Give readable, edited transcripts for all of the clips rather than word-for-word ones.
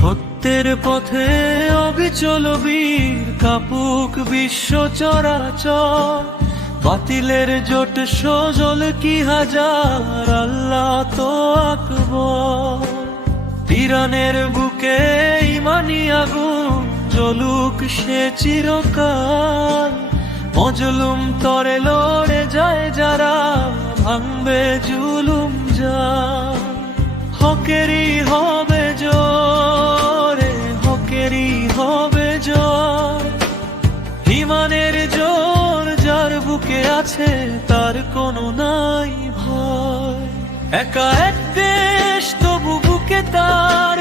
সত্যের পথে অবিচল বীর, কাপুক বিশ্ব চরাচর। বাতিলের জোট সজল কি হাজার, আল্লাহ তো আকবর। ইরানের বুকে ইমানি আগুন জ্বলুক সে চিরকাল। মজলুম তরে লড়ে যায় যারা, ভাঙবে জুলুম যা। হকেরই হবে জোরে, হকেরই হবে জয়। ইমানের জোর যার বুকে আছে, তার কোনো নাই ভয়। একা এক দেশ তবু বুকে তার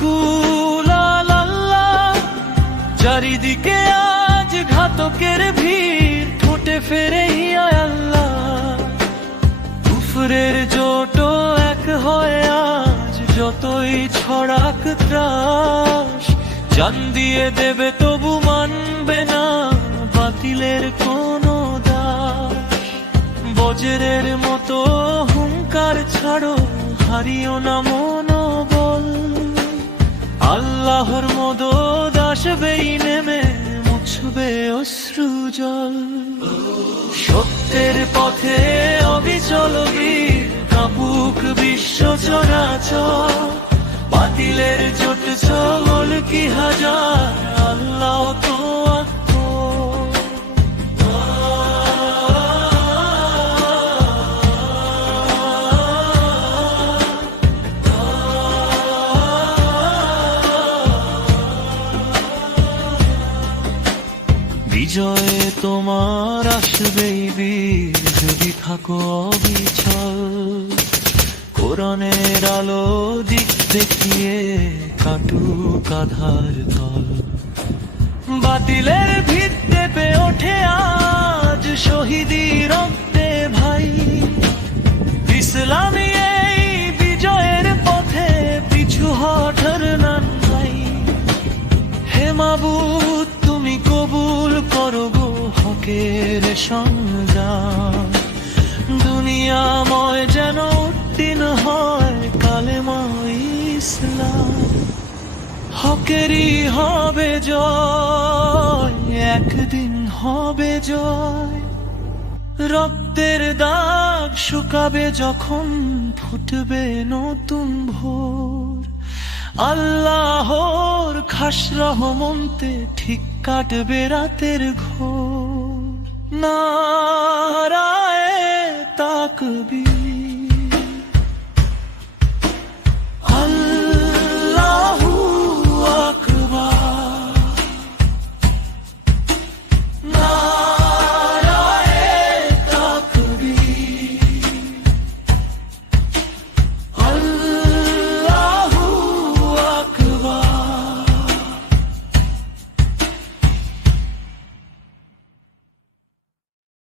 কুলাল আল্লাহ। চারিদিকে আজ ঘাতকের ভিড়, ঠোঁটে ফেরে হিয়া আল্লাহ। কুফরের জোট এক হয় আজ, যতই ছড়াক ত্রাস। জান দিয়ে দেবে তবু মানবে না বাতিলের কোনো দাস। বজ্রের মতো হুঙ্কার ছাড়ো, হারিও না মনোবল। আল্লাহর মদদ আসবেই নেমে, মুছবে অশ্রু জল। সত্যের পথে অবিচল বীর, কাপুক বিশ্ব চরাচর। বাতিলের জোট চল কি হাজার, আল্লাহ তো আকবর। বিজয় তোমার আসবেই বীর, যদি থাকো অবিচল। কোরআনের আলো দিক দেখিয়ে কাটুক আধার তল। বাতিলের ভিত দেবে ওঠে আজ, শহীদি রক্তে ভাই। ইসলামী এই বিজয়ের পথে পিছু হঠার নাই। হে মাবুদ তুমি কবুল করো গো হকের সংগ্রাম। দুনিয়াময় যেন উত্তীর্ণ হয় কালেমা ইসলাম। হকেরই হবে জয়, একদিন হবে জয়। রক্তের দাগ শুকাবে যখন, ফুটবে নতুন ভোর। আল্লাহর খাস রহমতে ঠিক কাটবে রাতের ঘোর। না